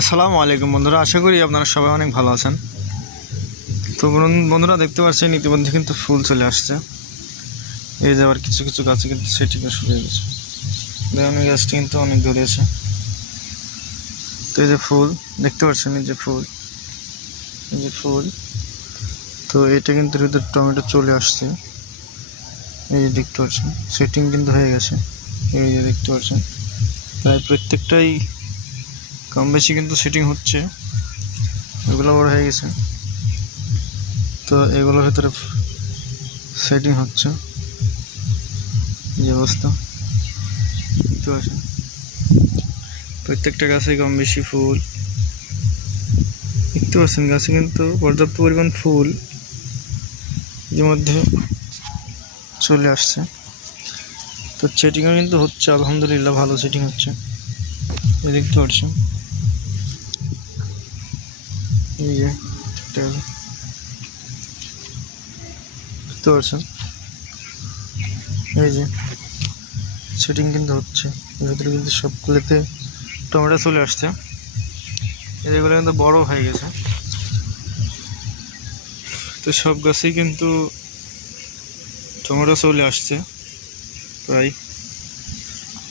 আসসালামু আলাইকুম বন্ধুরা, আশা করি আপনারা সবাই অনেক ভালো আছেন। তো বন্ধুরা দেখতে পাচ্ছেন, ইতিমধ্যে কিন্তু ফুল চলে আসছে। এই যে আবার কিছু কিছু গাছে কিন্তু শুরু হয়ে গেছে। এই গাছটি কিন্তু অনেক দূরে আছে। তো এই যে ফুল, দেখতে পাচ্ছেন এই যে ফুল, এই যে ফুল। তো এটা কিন্তু ভিতরে টমেটো চলে আসছে। এই যে দেখতে পাচ্ছেন, সেটিং কিন্তু হয়ে গেছে। এই যে দেখতে পাচ্ছেন, প্রায় প্রত্যেকটাই কম বেশি কিন্তু সেটিং হচ্ছে। এগুলো বড় হয়ে গেছে। তো এগুলোর ভেতরে সেটিং হচ্ছে। এই অবস্থা। দেখতে পাচ্ছেন প্রত্যেকটা গাছে কম বেশি ফুল। দেখতে পাচ্ছেন, গাছে কিন্তু পর্যাপ্ত পরিমাণ ফুল ইতিমধ্যে চলে আসছে। তো সেটিংও কিন্তু হচ্ছে, আলহামদুলিল্লাহ ভালো সেটিং হচ্ছে। দেখতে পাচ্ছেন। এই যে। বুঝতে পারছেন এই যে সেটিং কিন্তু হচ্ছে। ভিতরে কিন্তু সবগুলোতে টমেটো চলে আসছে। এগুলো কিন্তু বড় হয়ে গেছে। তো সব গাছেই কিন্তু টমেটো চলে আসছে, প্রায়।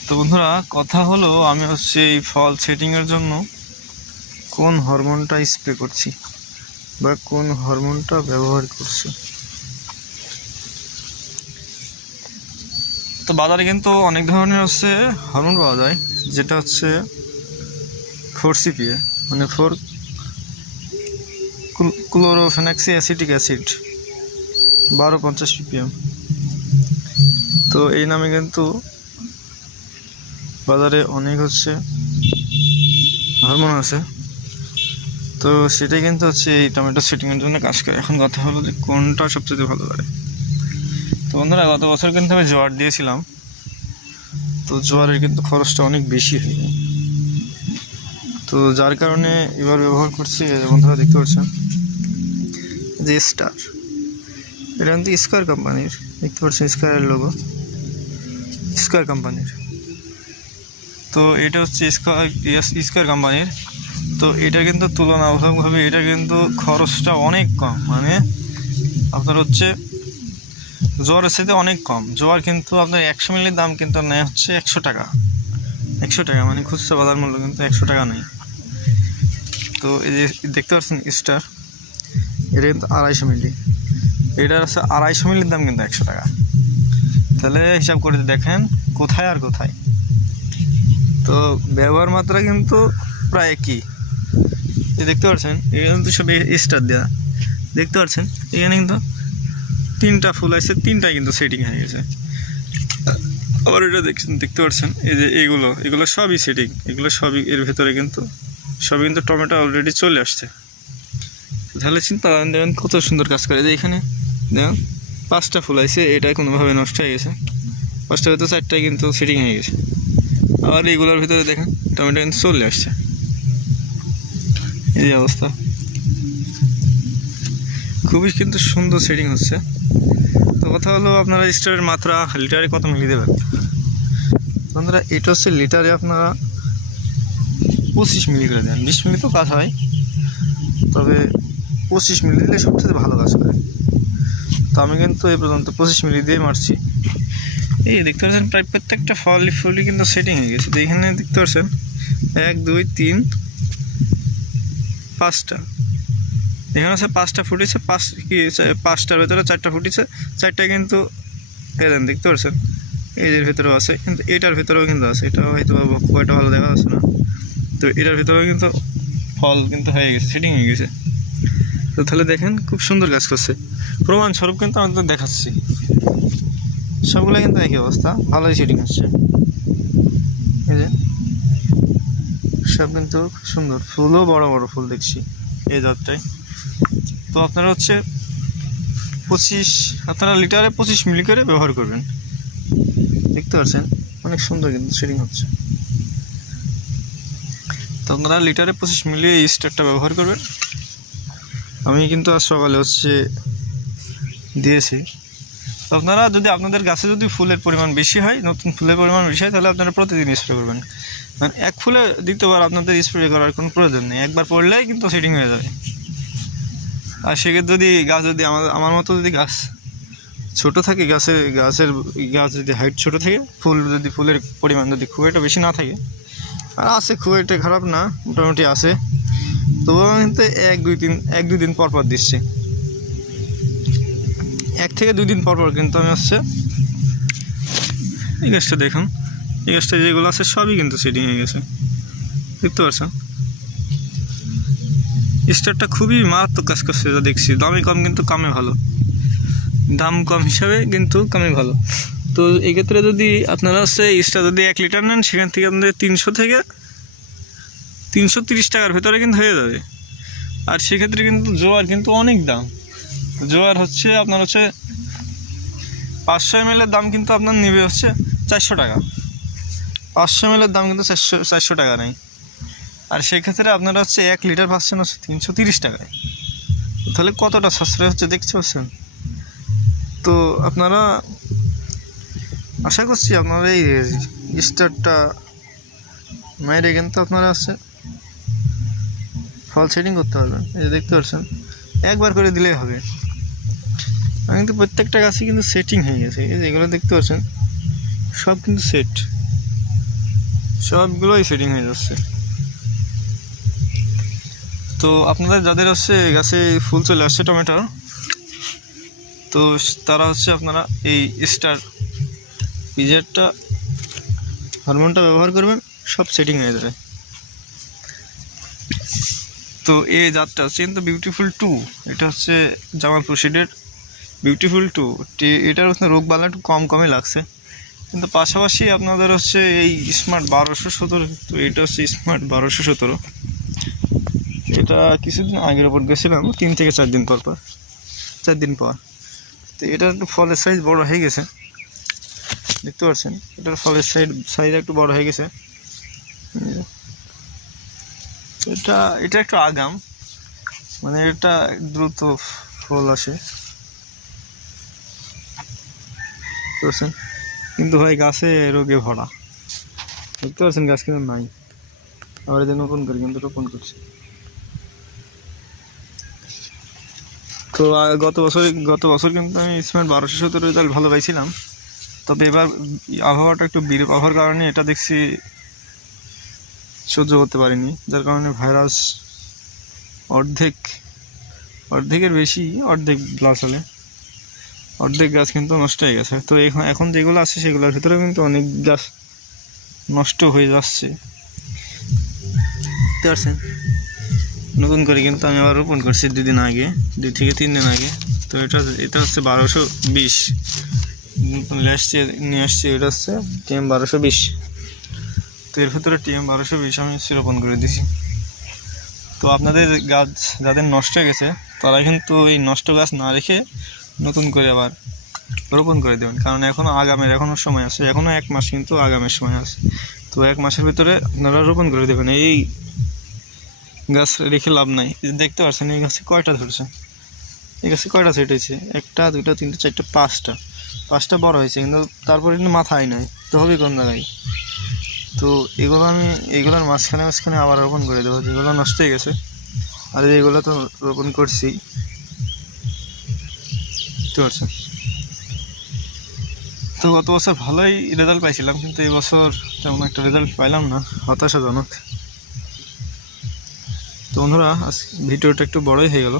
তো বন্ধুরা, কথা হলো আমি হচ্ছে এই ফল সেটিংয়ের জন্য কোন হরমোনটা স্প্রে করছি বা কোন হরমোনটা ব্যবহার করছি। তো বাজারে কিন্তু অনেক ধরনের হচ্ছে হরমোন পাওয়া যায়, যেটা হচ্ছে ফোর সিপিএ মানে ফোর ক্লোরোফেনাক্সি অ্যাসিটিক অ্যাসিড বারো পঞ্চাশ পিপিএম তো এই নামে কিন্তু বাজারে অনেক হচ্ছে হরমোন আছে। তো সেটাই কিন্তু হচ্ছে এই টমেটো সেটিংয়ের জন্য কাজ করে। এখন কথা হলো যে কোনটা সবচেয়ে ভালো করে তো বন্ধুরা, গত বছর কিন্তু আমি জোয়ার দিয়েছিলাম। তো জোয়ারের কিন্তু খরচটা অনেক বেশি হয়ে যায়। তো যার কারণে এবার ব্যবহার করছি বন্ধুরা দেখতে পাচ্ছেন, যে স্টার এটা কিন্তু স্কোয়ার কোম্পানির দেখতে পাচ্ছেন স্কোয়ারের লোগো স্কোয়ার কোম্পানির তো এটা হচ্ছে স্কোয়ার স্কোয়ার কোম্পানির তো এটার কিন্তু তুলনামূলকভাবে এটা কিন্তু খরচটা অনেক কম। মানে আপনার হচ্ছে জোয়ারের সাথে অনেক কম। জোয়ার কিন্তু আপনার একশো মিলির দাম কিন্তু নেয় হচ্ছে একশো টাকা। একশো টাকা মানে খুচরা বাজার মূল্য কিন্তু একশো টাকা নেই। তো এই যে দেখতে পাচ্ছেন স্টার, এটা কিন্তু আড়াইশো মিলি। এটার হচ্ছে আড়াইশো মিলির দাম কিন্তু একশো টাকা। তাহলে হিসাব করে দেখেন কোথায় আর কোথায়। তো ব্যবহার মাত্রা কিন্তু প্রায় একই। দেখতে পাচ্ছেন এখানে কিন্তু সব স্টার দেওয়া দেখতে পাচ্ছেন এখানে কিন্তু তিনটা ফুল আছে, তিনটাই কিন্তু সেটিং হয়ে গেছে। আবার এটা দেখছেন, দেখতে পাচ্ছেন এই যে এগুলো এগুলো সবই সেটিং এগুলো সবই এর ভেতরে কিন্তু, সবই কিন্তু টমেটো অলরেডি চলে আসছে। তাহলে চিন্তা করেন, দেখেন কত সুন্দর কাজ করে। যে এখানে, দেখুন, পাঁচটা ফুল আছে, এটা কোনোভাবে নষ্ট হয়ে গেছে। পাঁচটা ভেতরে চারটায় কিন্তু সেটিং হয়ে গেছে। আর এগুলোর ভিতরে দেখেন, টমেটো কিন্তু চলে আসছে। এই অবস্থা। খুবই কিন্তু সুন্দর সেটিং হচ্ছে। তো কথা হলো, আপনারা স্টারের মাত্রা লিটারে কত মিলি দেবেন? বন্ধুরা, এটা হচ্ছে লিটারে আপনারা পঁচিশ মিলি করে দেন। বিশ মিলি তো কাজ হয়। তবে পঁচিশ মিলি দিলে সবথেকে ভালো কাজ করে তো আমি কিন্তু এই পর্যন্ত পঁচিশ মিলি দিয়ে মারছি। এই দেখতে পাচ্ছেন, প্রায় প্রত্যেকটা ফলই ফুলই কিন্তু সেটিং হয়ে গেছে। এখানে দেখতে পাচ্ছেন, এক, দুই, তিন পাঁচটা। এখানে আছে পাঁচটা ফুটেছে, পাঁচ কি পাঁচটার ভেতরে চারটা ফুটেছে, চারটা কিন্তু এলেন দেখতে পাচ্ছেন যে ভেতরেও আছে, কিন্তু এটার ভেতরেও কিন্তু আছে, এটা হয়তো খুব একটা ভালো দেখা যাচ্ছে না। তো এটার ভেতরেও কিন্তু ফল কিন্তু হয়ে গেছে, সেটিং হয়ে গেছে। তো তাহলে দেখেন, খুব সুন্দর কাজ করছে। প্রমাণস্বরূপ কিন্তু আমাদের দেখাচ্ছি। সবগুলো কিন্তু একই অবস্থা, ভালোই সেটিং হচ্ছে। এই যে সব কিন্তু সুন্দর ফুলও বড় বড় ফুল দেখছি এই জাতটায় তো আপনারা হচ্ছে পঁচিশ, আপনারা লিটারে পঁচিশ মিলি করে ব্যবহার করবেন। দেখতে পাচ্ছেন, অনেক সুন্দর কিন্তু সেটিং হচ্ছে। তো আপনারা লিটারে পঁচিশ মিলি এই স্টারটা ব্যবহার করবেন। আমি কিন্তু আজ সকালে হচ্ছে দিয়েছি। তো আপনারা যদি আপনাদের গাছে যদি ফুলের পরিমাণ বেশি হয়, নতুন ফুলের পরিমাণ বেশি হয়, তাহলে আপনারা প্রতিদিন স্প্রে করবেন। মানে এক ফুলে দ্বিতীয়বার আপনাদের স্প্রে করার কোনো প্রয়োজন নেই। একবার পড়লেই কিন্তু সেটিং হয়ে যাবে। আর সেক্ষেত্রে যদি গাছ যদি আমার আমার মতো যদি গাছ ছোট থাকে গাছের গাছের গাছ যদি হাইট ছোট থাকে, ফুল যদি ফুলের পরিমাণ যদি খুব একটা বেশি না থাকে, আর আছে খুব একটা খারাপ না, মোটামুটি আছে। তবুও কিন্তু এক, দুই দিন এক, দুই দিন পর পর দিচ্ছি। এক থেকে দুই দিন পর পর কিন্তু আমি হচ্ছে এই গাছটা দেখুন। এই গাছটা যেগুলো আছে সবই কিন্তু সেটিং হয়ে গেছে। দেখতে পাচ্ছেন? স্টারটা খুবই মারাত্মক কাজ করছে, যা দেখছি। দামে কম কিন্তু কামে ভালো। দাম কম হিসাবে কিন্তু কামে ভালো। তো এক্ষেত্রে যদি আপনারা হচ্ছে স্টার যদি এক লিটার নেন, সেখান থেকে আপনাদের তিনশো থেকে তিনশো তিরিশ টাকার ভেতরে কিন্তু হয়ে যাবে। আর সেক্ষেত্রে কিন্তু জোয়ার কিন্তু অনেক দাম। জোয়ার হচ্ছে, আপনার হচ্ছে পাঁচশো এম দাম কিন্তু আপনার নেবে হচ্ছে চারশো টাকা। পাঁচশো এম দাম কিন্তু চারশো চারশো টাকা নেই। আর সেক্ষেত্রে আপনারা হচ্ছে এক লিটার পাচ্ছেন হচ্ছে তিনশো তিরিশ টাকায়। তাহলে কতটা সাশ্রয় হচ্ছে দেখতে পাচ্ছেন? তো আপনারা আশা করছি আপনারা এই স্টারটা মায়েরে কিন্তু আপনারা হচ্ছে ফল সেটিং করতে পারবেন। এই দেখতে পাচ্ছেন, একবার করে দিলেই হবে। আর কিন্তু প্রত্যেকটা গাছই কিন্তু সেটিং হয়ে গেছে। এই যেগুলো দেখতে পাচ্ছেন, সব কিন্তু সেট সবগুলোই সেটিং হয়ে যাচ্ছে। তো আপনাদের যাদের হচ্ছে গাছে ফুল চলে আসছে টমেটোর তো তারা হচ্ছে আপনারা এই স্টার পিজারটা হরমোনটা ব্যবহার করবেন, সব সেটিং হয়ে যাবে। তো এই জাতটা হচ্ছে কিন্তু বিউটিফুল টু এটা হচ্ছে জামাল প্রসিডের বিউটিফুল টু এটার হচ্ছে রোগ বালা একটু কম কমই লাগছে। কিন্তু পাশাপাশি আপনাদের হচ্ছে এই স্মার্ট বারোশো সতেরো, তো এটা হচ্ছে স্মার্ট বারোশো সতেরো। এটা কিছুদিন আগের ওপর গেছিলাম, তিন থেকে চার দিন পর পর, চার দিন পর। তো এটার একটু ফলের সাইজ বড় হয়ে গেছে। দেখতে পাচ্ছেন, এটার ফলের সাইড সাইজ একটু বড় হয়ে গেছে। এটা এটা একটু আগাম। মানে এটা দ্রুত ফল আসে। বুঝতে পারছেন কিন্তু ভাই, গাছে রোগে ভরা। দেখতে পাচ্ছেন, গাছ কিন্তু নাই। আবার এদের রোপণ করি কিন্তু রোপণ করছি। তো গত বছর গত বছর কিন্তু আমি স্মার্ট বারোশো সতেরো রেজাল্ট ভালো পাইছিলাম। তবে এবার আবহাওয়াটা একটু বিরূপ আবহাওয়ার কারণে এটা দেখছি সহ্য করতে পারিনি। যার কারণে ভাইরাস অর্ধেক, অর্ধেকের বেশি অর্ধেক প্লাস হলে। অর্ধেক গাছ কিন্তু নষ্ট হয়ে গেছে। তো এখন এখন যেগুলো আছে সেগুলোর ভিতরে কিন্তু অনেক গাছ নষ্ট হয়ে যাচ্ছে। নতুন করে কিন্তু আমি আবার রোপণ করছি দুদিন আগে, দুই থেকে তিন দিন আগে। তো এটা এটা হচ্ছে বারোশো বিশ। আসছি, নিয়ে আসছি, এটা হচ্ছে টিএম বারোশো বিশ। তো এর ভিতরে টিএম বারোশো বিশ আমি রোপণ করে দিছি। তো আপনাদের গাছ যাদের নষ্ট হয়ে গেছে, তারা কিন্তু এই নষ্ট গাছ না রেখে নতুন করে আবার রোপণ করে দেবেন। কারণ এখনও আগামের এখনও সময় আছে। এখনও এক মাস কিন্তু আগামের সময় আছে। তো এক মাসের ভিতরে আপনারা রোপণ করে দেবেন। এই গাছ রেখে লাভ নাই। দেখতে পাচ্ছেন, এই গাছে কয়টা ধরছে? এই গাছে কয়টা সেট হয়েছে? একটা দুটো তিনটে, চারটে, পাঁচটা। পাঁচটা বড় হয়েছে, কিন্তু তারপরে কিন্তু মাথায় নাই। তো হবে কোন জায়গায়? তো এগুলো আমি, এগুলোর মাঝখানে মাঝখানে আবার রোপণ করে দেবো। যেগুলো নষ্ট হয়ে গেছে, আর এগুলো তো রোপণ করছি বুঝতে পারছেন তো গত বছর ভালোই রেজাল্ট পাইছিলাম, কিন্তু এই বছর তেমন একটা রেজাল্ট পাইলাম না, হতাশাজনক। তো বন্ধুরা, আজ ভিডিওটা একটু বড়ই হয়ে গেল।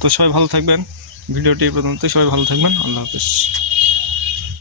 তো সবাই ভালো থাকবেন। ভিডিওটি পর্যন্ত সবাই ভালো থাকবেন। আল্লাহ হাফেজ।